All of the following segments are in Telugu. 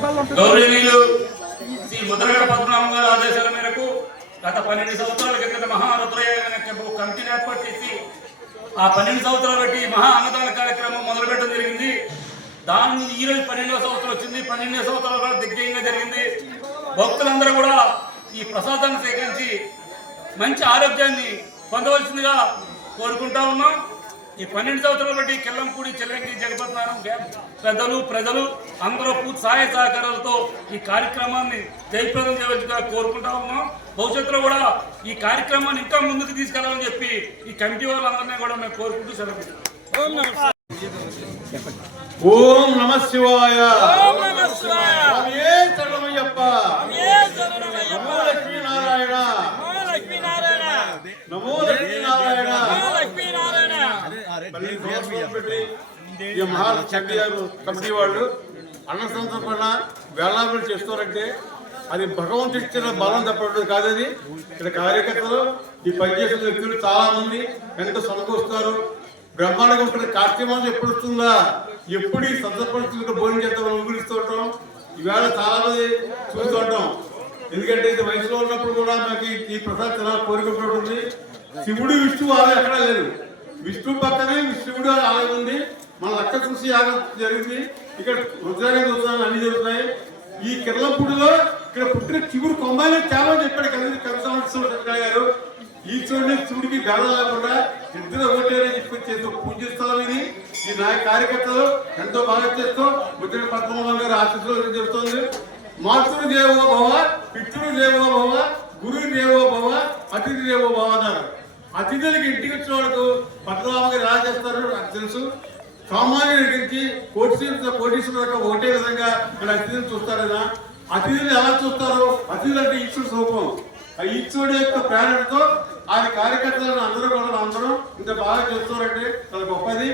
గౌరవనీయులు శ్రీ ముద్రగడ పద్మనాభం గారి ఆదేశాల మేరకు గత పన్నెండు సంవత్సరాల క్రితం మహారుద్రయాగం కమిటీని ఏర్పాటు చేసి ఆ పన్నెండు సంవత్సరాలు బట్టి మహా అన్నదాన కార్యక్రమం మొదలుపెట్టడం జరిగింది. దాని ఈ రోజు పన్నెండవ సంవత్సరం వచ్చింది. పన్నెండవ సంవత్సరాలు కూడా దిగ్విజయంగా జరిగింది. భక్తులందరూ కూడా ఈ ప్రసాదాన్ని సేకరించి మంచి ఆరోగ్యాన్ని పొందవలసిందిగా కోరుకుంటా ఉన్నాం. ఈ పన్నెండు సంవత్సరాలు బట్టి కిల్లంపూడి చెల్లంకి జగపతినారాయణ గ్రామ పెద్దలు ప్రజలు అందరూ పూర్తి సహాయ సహకారాలతో ఈ కార్యక్రమాన్ని జయప్రదం చేయవలసిందిగా కోరుకుంటా ఉన్నాం. భవిష్యత్తులో కూడా ఈ కార్యక్రమాన్ని ఇంకా ముందుకు తీసుకెళ్ళాలని చెప్పి ఈ కమిటీ వాళ్ళందరినీ కూడా మేము కోరుకుంటూ సెలవు ఓం నమ శివాయ స్వామియే శరణమయ్యప్ప నమో లక్ష్మీనారాయణ నమో లక్ష్మీనారాయణ పన్నెండు సంవత్సరాలు పెట్టి ఈ మహా గారు కమిటీ వాళ్ళు అన్న సంతర్పణ వేళాపలు చేస్తారంటే అది భగవంతుడు ఇచ్చిన బలం తప్పడం కాదు అది. ఇక్కడ కార్యకర్తలు ఈ పనిచేసిన వ్యక్తులు చాలా మంది ఎంత సమకూరుస్తారు బ్రహ్మాండంగా ఉంటుంది కార్తీక మాసం ఎప్పుడు వస్తుందా? ఎప్పుడు ఈ సందర్భంగా భోజనం చేద్దామని ఊరిస్తూ ఉంటాం ఈవేళ చాలా మంది చూస్తూ ఉంటాం. ఎందుకంటే ఇది వయసులో ఉన్నప్పుడు కూడా మాకు ఈ- ప్రసాద్ చాలా కోరిక ఉంటుంది శివుడు విష్ణువు అది ఎక్కడా లేదు విష్ణు పక్కనే శివుడు ఆలయం ఉంది. మన రక్క చూసి యాగం జరిగింది. ఇక్కడ రుద్రాగం చూస్తున్నాను అన్ని జరుగుతున్నాయి ఈ కిర్లంపూడిలో ఇక్కడ పుట్టిన చిగురు కొమ్మాలి తేమని చెప్పాడు కవి కవి సంవత్సరం గారు. ఈ చూడని చూడికి భేదం లేకుండా ఇద్దరు ఒకటేనే చెప్పి చేస్తూ పూజిస్తాం ఇది. ఈ నాయ కార్యకర్తలు ఎంతో బాగా చేస్తూ ముద్ర పద్మమోహన్ గారు ఆశీస్సులు చెబుతోంది మాతృ దేవో భవ పితృ దేవో భవ గురు దేవో భవ అతిథి దేవో అతిథులకి ఇంటికి వచ్చిన వాళ్ళకు పద్మనాభం గారు ఎలా చేస్తారు నాకు తెలుసు. సామాన్యుడి దగ్గరికి కోటీశ్వర కోటీశ్వర ఒకటే విధంగా ఇక్కడ అతిథులు చూస్తారనా అతిథులు ఎలా చూస్తారో? అతిథులు అంటే ఈశ్వరుడు స్వరూపం ఆ ఈశ్వరుడు యొక్క ప్రేరణతో ఆయన కార్యకర్తలను అందరూ కూడా అందరం ఇంత బాగా చేస్తున్నారంటే చాలా గొప్పది.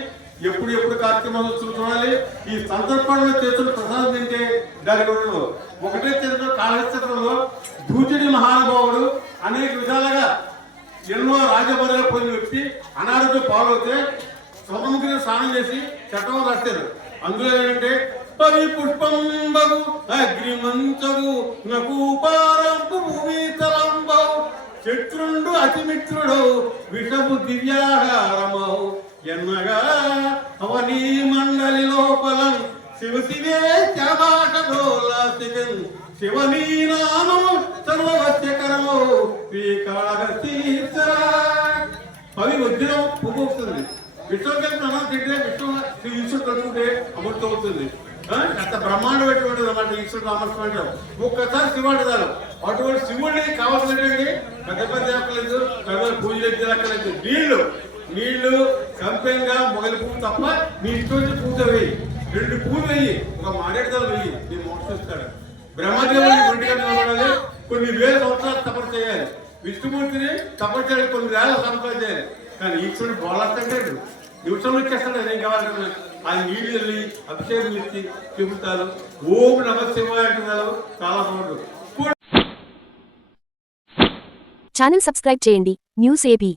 ఎప్పుడు ఎప్పుడు కార్యక్రమాలు వస్తున్న చూడాలి. ఈ సందర్భంలో చేస్తున్న ప్రసాదం తింటే దాని ఒకటే చరిత్ర కాలచక్రంలో దూచుడి మహానుభావుడు అనేక విధాలుగా ఎన్నో రాజభర్యాలు పొందిన వ్యక్తి అనారోగ్యం పాలవుతే స్వర్ణముఖిని స్నానం చేసి చట్టం రాశారు. అందులో ఏంటంటే పరి పుష్పంబగు అగ్నిమంచగు నకూపారంపు భూమితలంబవు శత్రుండు అతిమిత్రుడు విషపు దివ్యాహారమవు ఎన్నగా అవనీ మండలి లోపల శివ శివే చబాటోలాసిగన్ శివనీ నామము సర్వవశ్యకరము పవి వజ్రం పువ్వు వస్తుంది విశ్వం కలిపి అన్నం తింటే విశ్వం ఈశ్వరుడు కలుగుంటే అమృతం అవుతుంది అంత బ్రహ్మాండం పెట్టుకుంటుంది అన్నమాట ఈశ్వరుడు అమృతం ఒక్కసారి శివుడు దాని అటువంటి శివుడిని కావాల్సినటువంటి పెద్ద పెద్ద ఎక్కలేదు పెద్ద పూజలు ఎక్కలేదు నీళ్ళు నీళ్ళు కంపెంగా మొగలి పువ్వు తప్ప నీ ఇష్టం వచ్చి పూజ వేయి రెండు పూలు వెయ్యి ఒక మారేడుదల వెయ్యి నీ మోక్షం ఇస్తాడు బ్రహ్మదేవుని ఒంటిగా నిలబడాలి కొన్ని వేల సంవత్సరాలు తపన చేయాలి విష్ణుమూర్తిని తపన కొన్ని వేల సంవత్సరాలు కానీ ఈశ్వరుడు బోలాడు నిమిషంలో వచ్చేస్తాడు ఏం కావాలి ఆయన నీళ్ళు వెళ్ళి అభిషేకం ఇచ్చి చెబుతారు ఓం నమ శివాయ అంటున్నారు చాలా బాగుంటుంది. ఛానల్ సబ్స్క్రైబ్ చేయండి. News AB